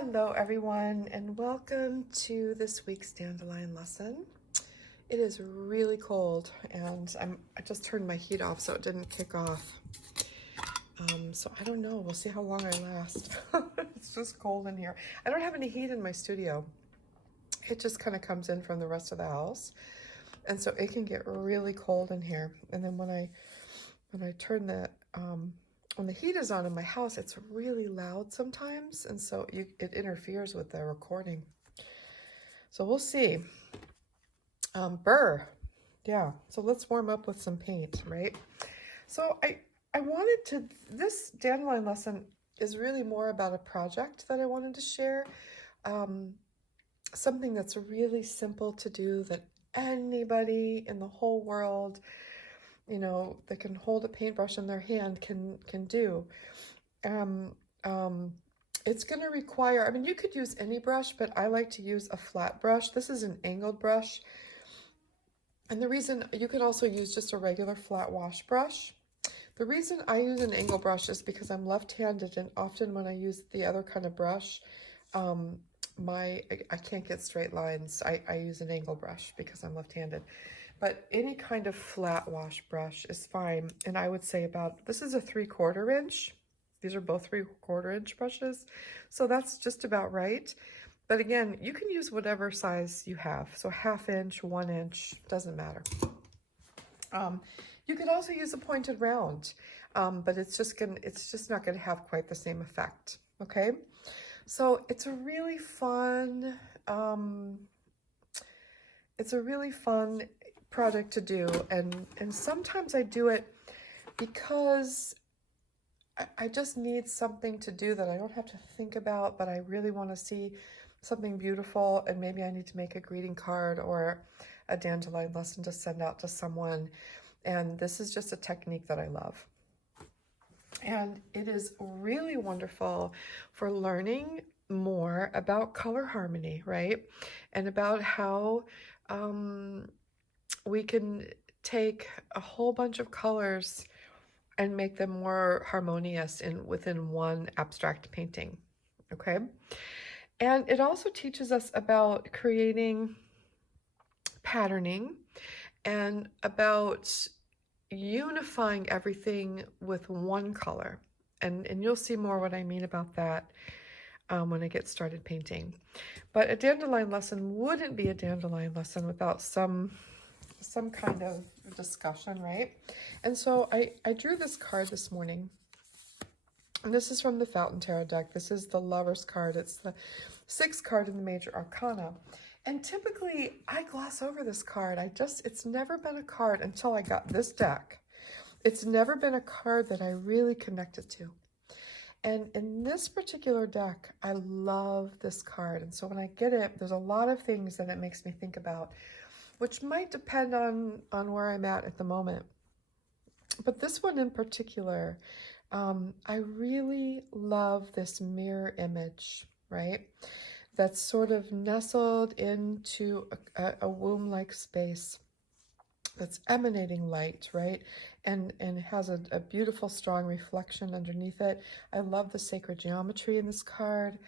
Hello everyone and welcome to this week's dandelion lesson. It is really cold and I just turned my heat off so it didn't kick off. So I don't know, we'll see how long I last. It's just cold in here. I don't have any heat in my studio. It just kind of comes in from the rest of the house. And so it can get really cold in here. And then when I turn when the heat is on in my house, it's really loud sometimes, and so it interferes with the recording. So we'll see. Burr, yeah. So let's warm up with some paint, right? So I wanted to. This dandelion lesson is really more about a project that I wanted to share. Something that's really simple to do that anybody in the whole world, you know, that can hold a paintbrush in their hand can do. It's going to require, I mean, you could use any brush, but I like to use a flat brush. This is an angled brush. And the reason, you could also use just a regular flat wash brush. The reason I use an angle brush is because I'm left-handed, and often when I use the other kind of brush, I can't get straight lines. I use an angle brush because I'm left-handed. But any kind of flat wash brush is fine. And I would say this is a 3/4 inch. These are both 3/4 inch brushes. So that's just about right. But again, you can use whatever size you have. So 1/2 inch, 1 inch, doesn't matter. You could also use a pointed round, but it's just not gonna have quite the same effect, okay? So it's a really fun, project to do, and sometimes I do it because I just need something to do that I don't have to think about, but I really want to see something beautiful, and maybe I need to make a greeting card or a dandelion lesson to send out to someone, and this is just a technique that I love. And it is really wonderful for learning more about color harmony, right? And about how we can take a whole bunch of colors and make them more harmonious within one abstract painting, okay? And it also teaches us about creating patterning and about unifying everything with one color. And you'll see more what I mean about that when I get started painting. But a dandelion lesson wouldn't be a dandelion lesson without some kind of discussion, right? And so I drew this card this morning. And this is from the Fountain Tarot deck. This is the Lover's card. It's the 6th card in the Major Arcana. And typically I gloss over this card. It's never been a card until I got this deck. It's never been a card that I really connected to. And in this particular deck, I love this card. And so when I get it, there's a lot of things that it makes me think about, which might depend on where I'm at the moment. But this one in particular, I really love this mirror image, right? That's sort of nestled into a womb-like space that's emanating light, right? And has a beautiful, strong reflection underneath it. I love the sacred geometry in this card.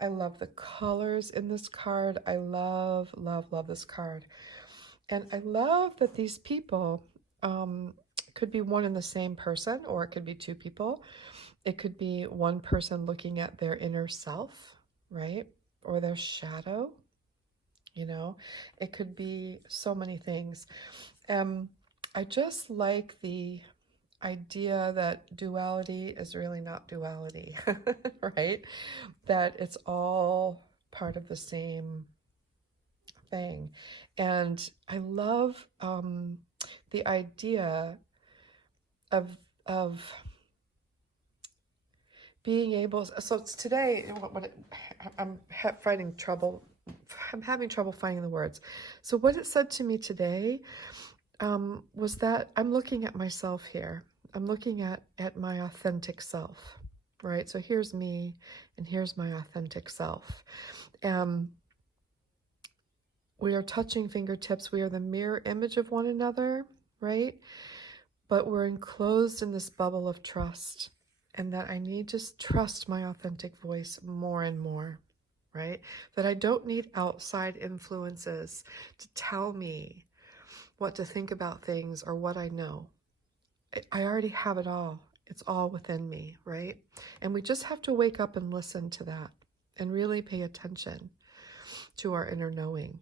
I love the colors in this card. I love, love, love this card. And I love that these people could be one and the same person, or it could be 2 people. It could be one person looking at their inner self, right? Or their shadow, you know? It could be so many things. I just like the idea that duality is really not duality, right? That it's all part of the same thing. And I love the idea of being able. So it's today, I'm having trouble finding the words. So what it said to me today was that I'm looking at myself here. I'm looking at my authentic self, right? So here's me, and here's my authentic self. We are touching fingertips. We are the mirror image of one another, right? But we're enclosed in this bubble of trust, and that I need to trust my authentic voice more and more, right? That I don't need outside influences to tell me what to think about things or what I know. I already have it all. It's all within me, right? And we just have to wake up and listen to that and really pay attention to our inner knowing.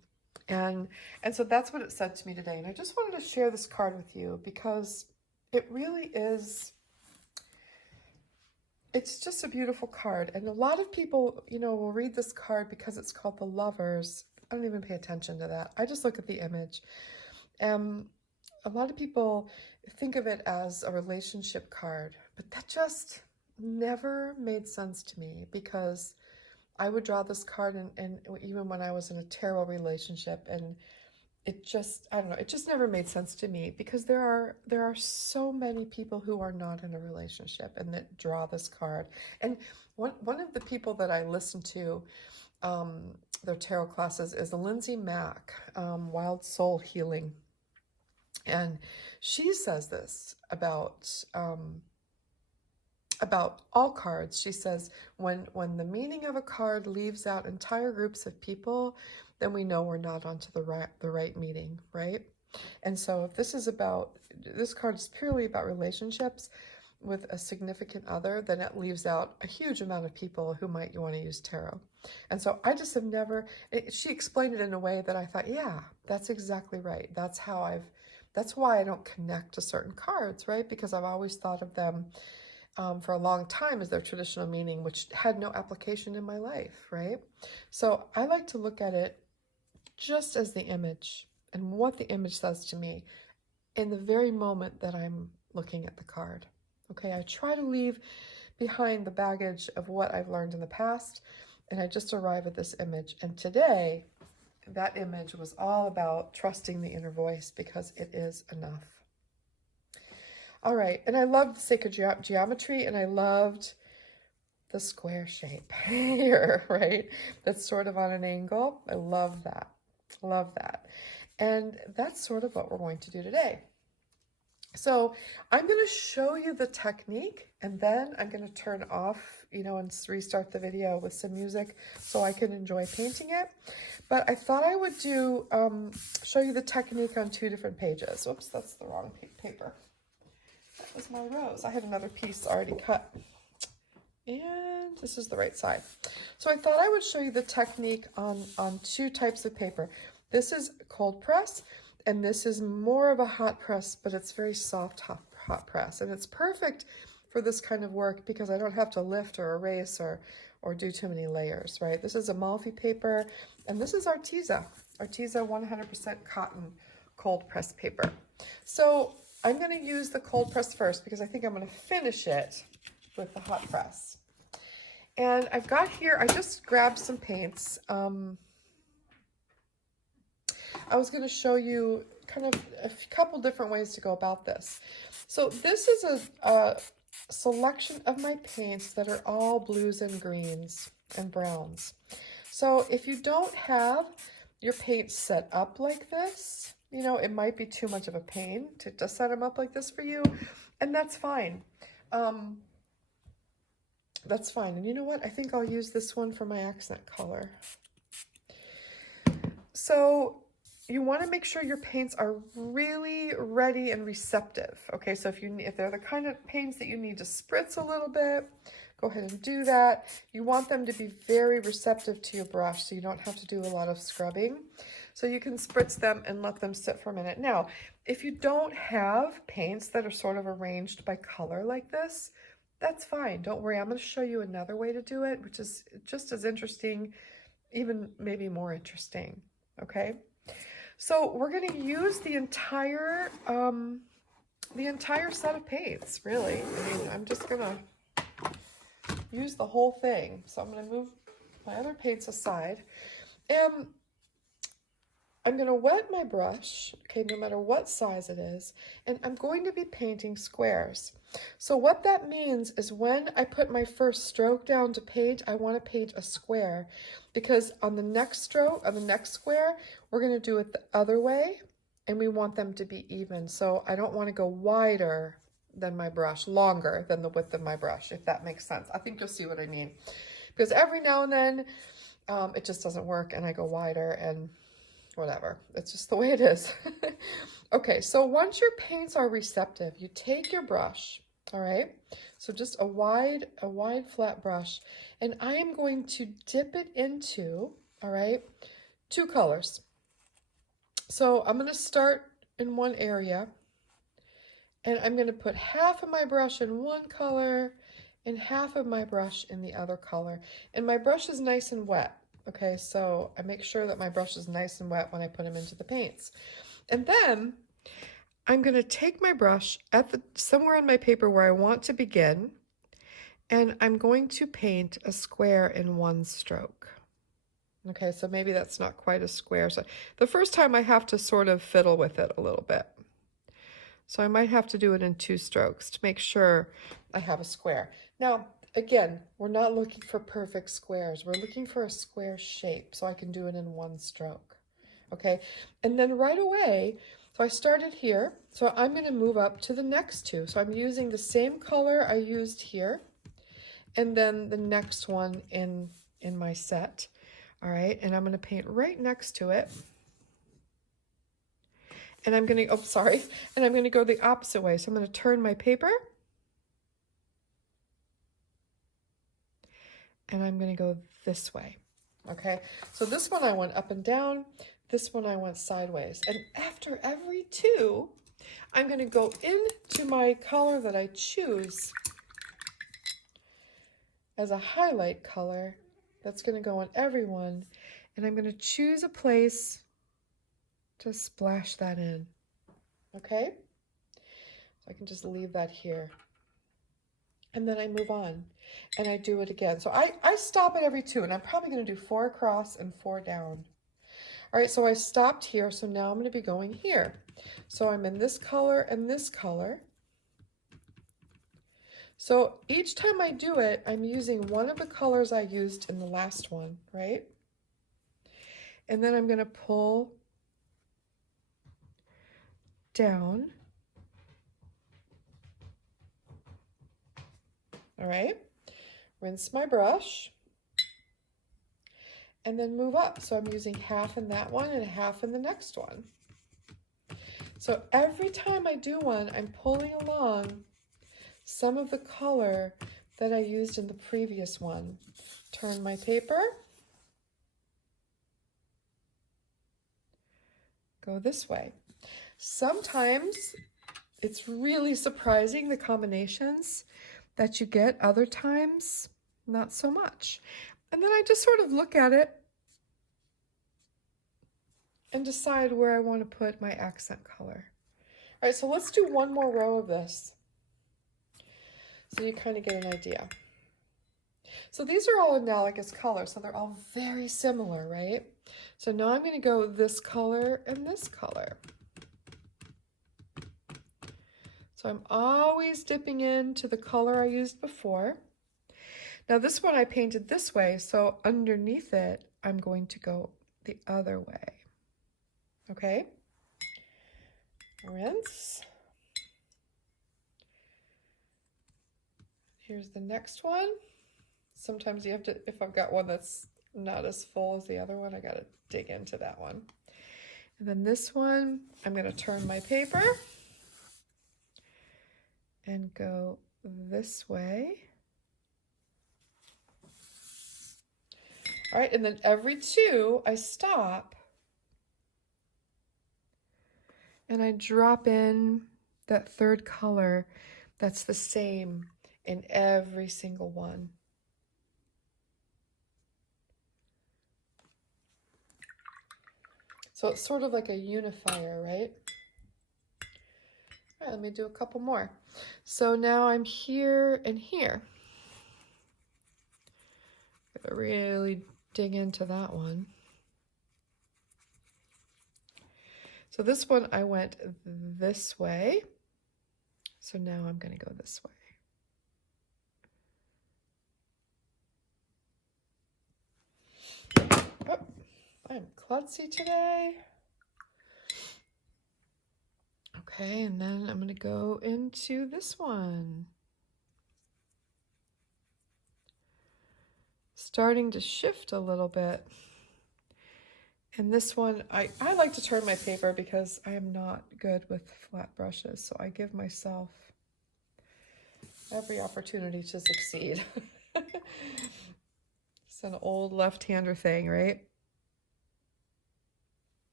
And so that's what it said to me today. And I just wanted to share this card with you because it really is, it's just a beautiful card. And a lot of people, you know, will read this card because it's called the Lovers. I don't even pay attention to that. I just look at the image. A lot of people think of it as a relationship card, but that just never made sense to me because I would draw this card and even when I was in a terrible relationship, and it just, I don't know, it just never made sense to me because there are so many people who are not in a relationship and that draw this card. And one of the people that I listen to, their tarot classes is Lindsay Mack, Wild Soul Healing. And she says this about all cards. She says, when the meaning of a card leaves out entire groups of people, then we know we're not onto the right meaning, right? And so if this card is purely about relationships with a significant other, then it leaves out a huge amount of people who might want to use tarot. And so I just have never, she explained it in a way that I thought, yeah, that's exactly right. That's why I don't connect to certain cards, right? Because I've always thought of them for a long time as their traditional meaning, which had no application in my life, right? So I like to look at it just as the image and what the image says to me in the very moment that I'm looking at the card. Okay, I try to leave behind the baggage of what I've learned in the past, and I just arrive at this image. And today, that image was all about trusting the inner voice because it is enough. All right, and I loved the sacred geometry, and I loved the square shape here, right? That's sort of on an angle. I love that. Love that. And that's sort of what we're going to do today. So I'm going to show you the technique, and then I'm going to turn off, you know, and restart the video with some music so I can enjoy painting it. But I thought I would show you the technique on 2 different pages. Oops, that's the wrong paper. That was my rose. I had another piece already cut. And this is the right side. So I thought I would show you the technique on 2 types of paper. This is cold press, and this is more of a hot press, but it's very soft hot press. And it's perfect for this kind of work because I don't have to lift or erase or do too many layers, right? This is Amalfi paper, and this is Arteza 100% cotton cold press paper. So I'm going to use the cold press first because I think I'm going to finish it with the hot press. And I've got here, I just grabbed some paints. I was going to show you kind of a couple different ways to go about this. So this is a selection of my paints that are all blues and greens and browns. So if you don't have your paints set up like this, you know, it might be too much of a pain to set them up like this for you, and that's fine. That's fine. And you know what? I think I'll use this one for my accent color. So you want to make sure your paints are really ready and receptive. Okay, so if they're the kind of paints that you need to spritz a little bit, go ahead and do that. You want them to be very receptive to your brush so you don't have to do a lot of scrubbing. So you can spritz them and let them sit for a minute. Now, if you don't have paints that are sort of arranged by color like this, that's fine. Don't worry. I'm going to show you another way to do it, which is just as interesting, even maybe more interesting. Okay. So we're going to use the entire set of paints, really. I mean, I'm just going to use the whole thing. So I'm going to move my other paints aside, and I'm going to wet my brush, okay, no matter what size it is, and I'm going to be painting squares. So what that means is when I put my first stroke down to paint, I want to paint a square, because on the next stroke, on the next square, we're going to do it the other way, and we want them to be even. So I don't want to go wider than my brush, longer than the width of my brush, if that makes sense. I think you'll see what I mean. Because every now and then, It just doesn't work, and I go wider and whatever. It's just the way it is. Okay, so once your paints are receptive, you take your brush, all right? So just a wide flat brush, and I am going to dip it into, all right, 2 colors. So I'm going to start in one area, and I'm going to put half of my brush in one color and half of my brush in the other color. And my brush is nice and wet. Okay, so I make sure that my brush is nice and wet when I put them into the paints. And then I'm going to take my brush at somewhere on my paper where I want to begin, and I'm going to paint a square in one stroke. Okay, so maybe that's not quite a square. So the first time I have to sort of fiddle with it a little bit. So I might have to do it in 2 strokes to make sure I have a square. Now, again, we're not looking for perfect squares. We're looking for a square shape, so I can do it in 1 stroke. Okay, and then right away, so I started here, so I'm going to move up to the next 2. So I'm using the same color I used here, and then the next one in my set. All right, and I'm going to paint right next to it. And I'm going to, and I'm going to go the opposite way. So I'm going to turn my paper. And I'm going to go this way. Okay, so this one I went up and down. This one I went sideways. And after every 2, I'm going to go into my color that I choose as a highlight color. That's going to go on every one. And I'm going to choose a place to splash that in. Okay, so I can just leave that here. And then I move on and I do it again. So I stop at every 2, and I'm probably going to do 4 across and 4 down. All right, so I stopped here, so now I'm going to be going here. So I'm in this color and this color. So each time I do it, I'm using one of the colors I used in the last one, right? And then I'm going to pull down. All right, rinse my brush, and then move up. So I'm using half in that one and half in the next one. So every time I do one, I'm pulling along some of the color that I used in the previous one. Turn my paper. Go this way. Sometimes it's really surprising the combinations that you get. Other times, not so much. And then I just sort of look at it and decide where I want to put my accent color. All right, so let's do one more row of this so you kind of get an idea. So these are all analogous colors, so they're all very similar, right? So now I'm going to go this color and this color. So I'm always dipping into the color I used before. Now this one I painted this way, so underneath it, I'm going to go the other way. Okay? Rinse. Here's the next one. Sometimes you have to, if I've got one that's not as full as the other one, I got to dig into that one. And then this one, I'm going to turn my paper and go this way. All right, and then every 2, I stop and I drop in that 3rd color that's the same in every single one. So it's sort of like a unifier, right? All right, let me do a couple more. So now I'm here and here. Gotta really dig into that one. So this one I went this way. So now I'm going to go this way. Oh, I'm klutzy today. Okay, and then I'm going to go into this one. starting to shift a little bit. And this one, I like to turn my paper because I am not good with flat brushes, so I give myself every opportunity to succeed. It's an old left-hander thing, right?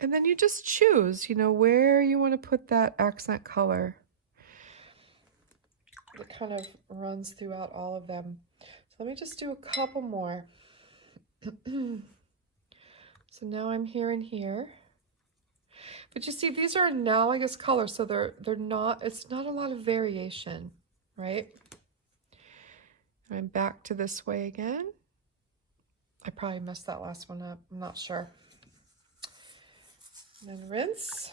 And then you just choose, you know, where you want to put that accent color. It kind of runs throughout all of them. So let me just do a couple more. So now I'm here and here. But you see, these are analogous colors, so they're not, it's not a lot of variation, right? And I'm back to this way again. I probably messed that last one up, I'm not sure. And then rinse.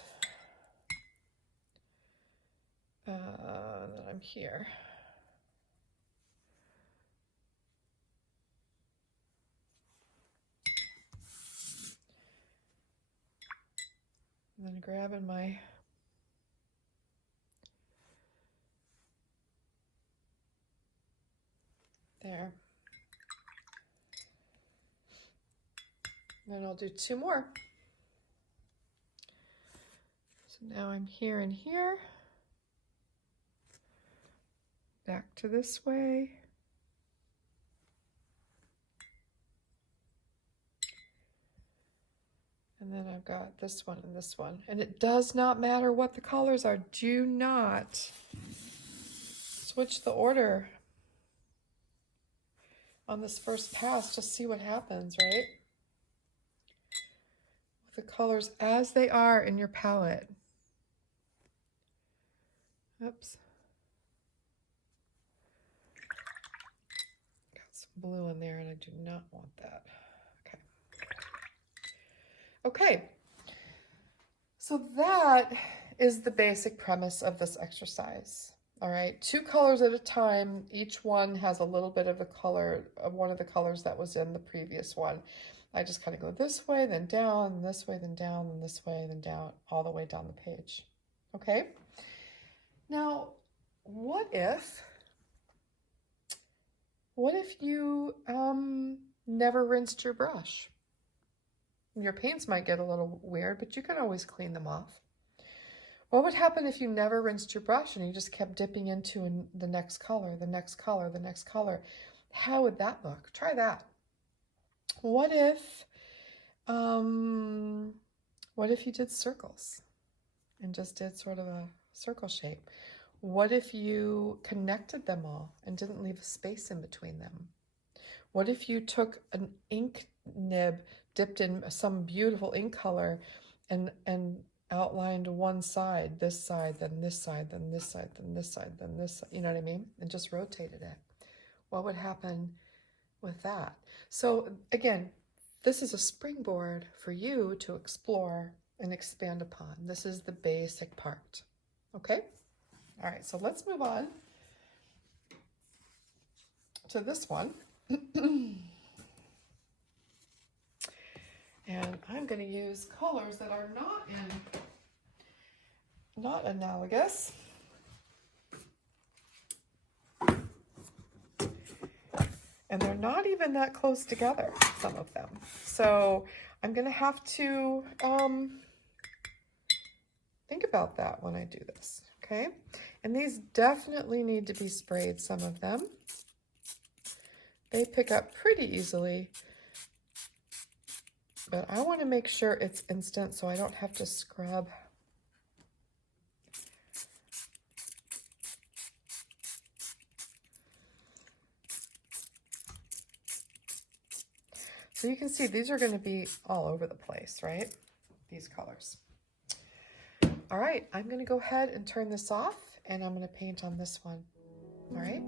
Then I'm here. And then grabbing my there. Then I'll do two more. So now I'm here and here. Back to this way. And then I've got this one and this one. And it does not matter what the colors are. Do not switch the order on this first pass. Just see what happens, right? With the colors as they are in your palette. Oops. Got some blue in there and I do not want that. Okay. Okay. So that is the basic premise of this exercise. All right, 2 colors at a time. Each one has a little bit of a color of one of the colors that was in the previous one. I just kind of go this way, then down, this way, then down, and this way, then down, all the way down the page. Okay? Now, what if you never rinsed your brush? Your paints might get a little weird, but you can always clean them off. What would happen if you never rinsed your brush and you just kept dipping into the next color, the next color, the next color? How would that look? Try that. What if you did circles and just did sort of a circle shape? What if you connected them all and didn't leave a space in between them? What if you took an ink nib, dipped in some beautiful ink color and outlined one side, this side, then this side, then this side, then this side, then this side, you know what I mean? And just rotated it. What would happen with that? So again, this is a springboard for you to explore and expand upon. This is the basic part. Okay? All right, so let's move on to this one. And I'm going to use colors that are not analogous. And they're not even that close together, some of them. So I'm going to have to think about that when I do this, okay? And these definitely need to be sprayed, some of them. They pick up pretty easily. But I want to make sure it's instant so I don't have to scrub. So you can see these are going to be all over the place, right? These colors. All right, I'm going to go ahead and turn this off and I'm going to paint on this one. All right.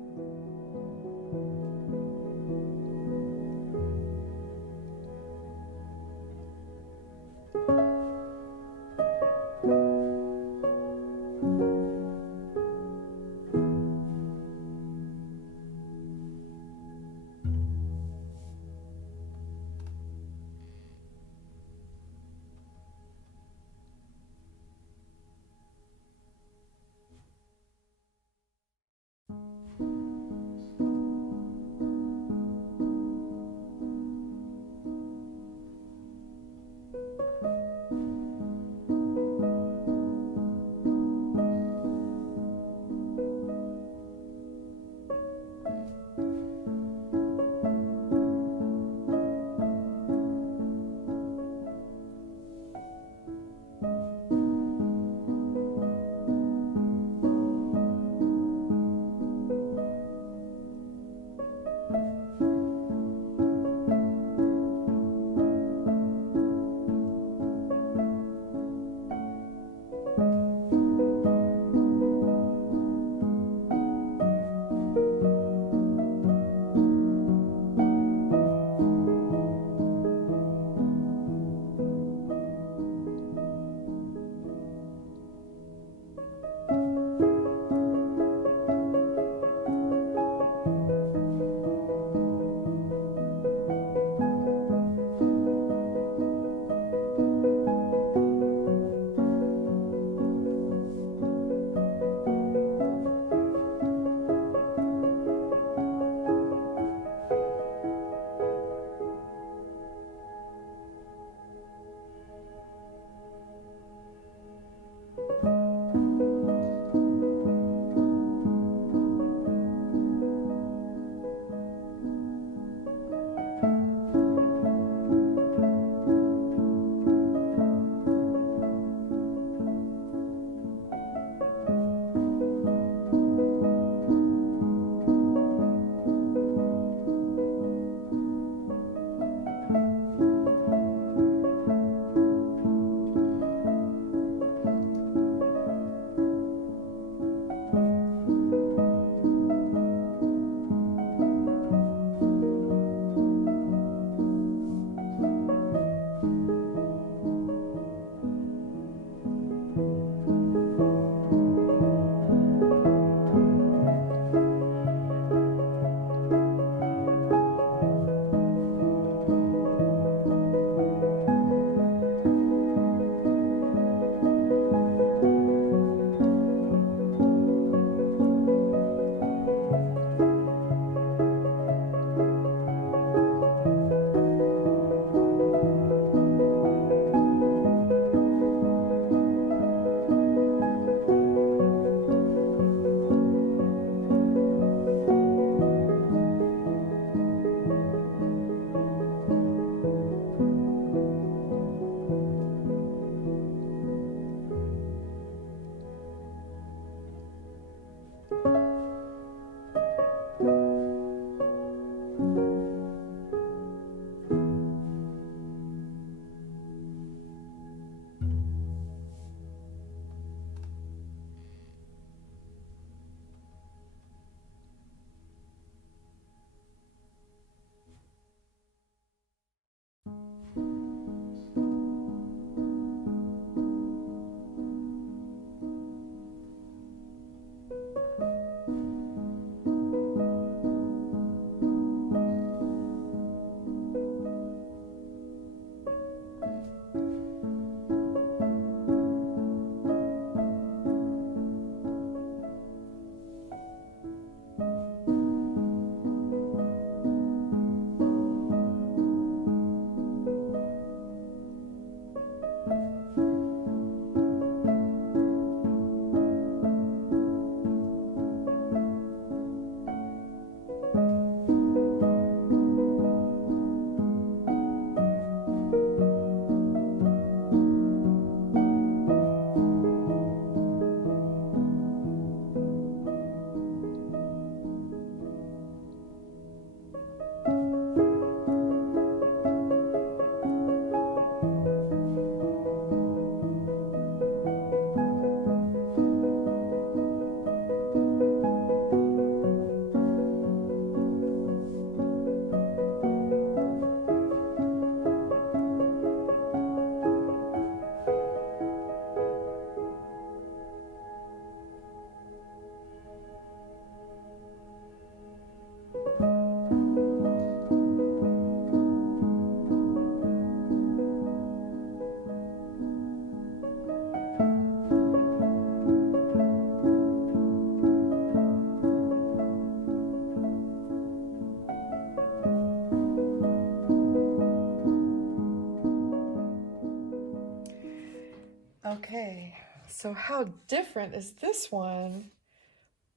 Okay, so how different is this one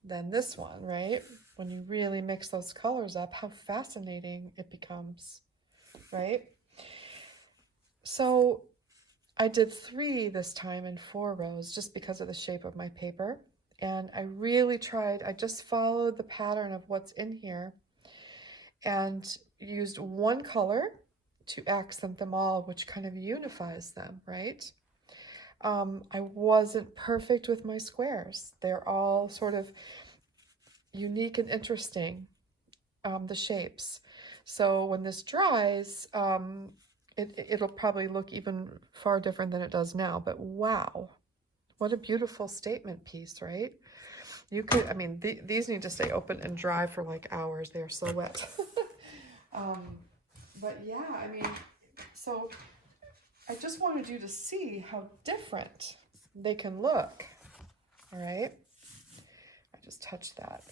than this one, right? When you really mix those colors up, how fascinating it becomes, right? So I did 3 this time in 4 rows just because of the shape of my paper. And I really tried, I just followed the pattern of what's in here and used one color to accent them all, which kind of unifies them, right? I wasn't perfect with my squares. They're all sort of unique and interesting, the shapes. So when this dries, it'll probably look even far different than it does now. But wow, what a beautiful statement piece, right? You could, I mean, these need to stay open and dry for like hours. They are so wet. But yeah, I mean, so I just wanted you to see how different they can look. All right, I just touched that.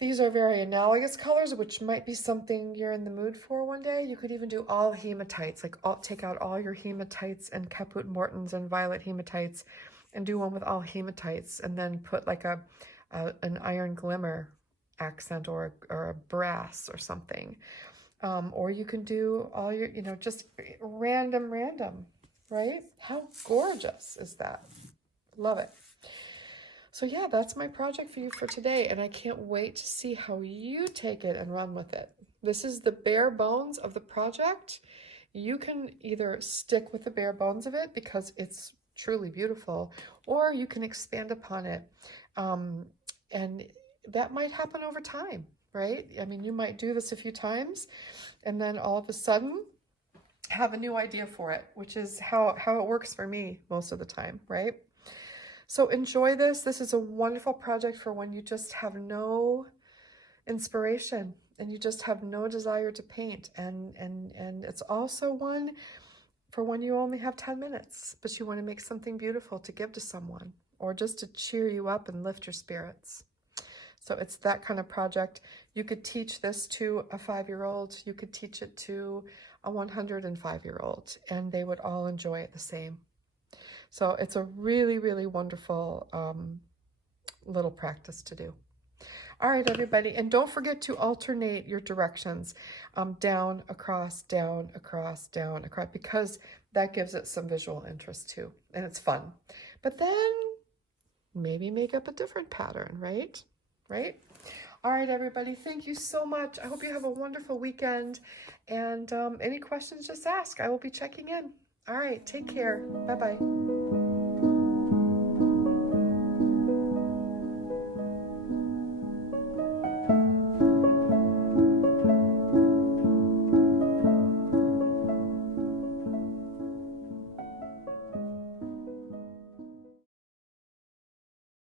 These are very analogous colors, which might be something you're in the mood for one day. You could even do all hematites, like take out all your hematites and Caput Mortons and violet hematites and do one with all hematites, and then put like an iron glimmer accent or a brass or something. Or you can do all your, just random, right? How gorgeous is that? Love it. So yeah, that's my project for you for today, and I can't wait to see how you take it and run with it. This is the bare bones of the project. You can either stick with the bare bones of it because it's truly beautiful, or you can expand upon it. And that might happen over time, right? I mean, you might do this a few times and then all of a sudden have a new idea for it, which is how it works for me most of the time, right? So enjoy this. This is a wonderful project for when you just have no inspiration and you just have no desire to paint. And it's also one for when you only have 10 minutes, but you want to make something beautiful to give to someone or just to cheer you up and lift your spirits. So it's that kind of project. You could teach this to a 5-year-old. You could teach it to a 105-year-old, and they would all enjoy it the same. So it's a really, really wonderful little practice to do. All right, everybody. And don't forget to alternate your directions, down, across, down, across, down, across, because that gives it some visual interest too. And it's fun. But then maybe make up a different pattern, right? Right? All right, everybody. Thank you so much. I hope you have a wonderful weekend. And any questions, just ask. I will be checking in. All right. Take care. Bye-bye.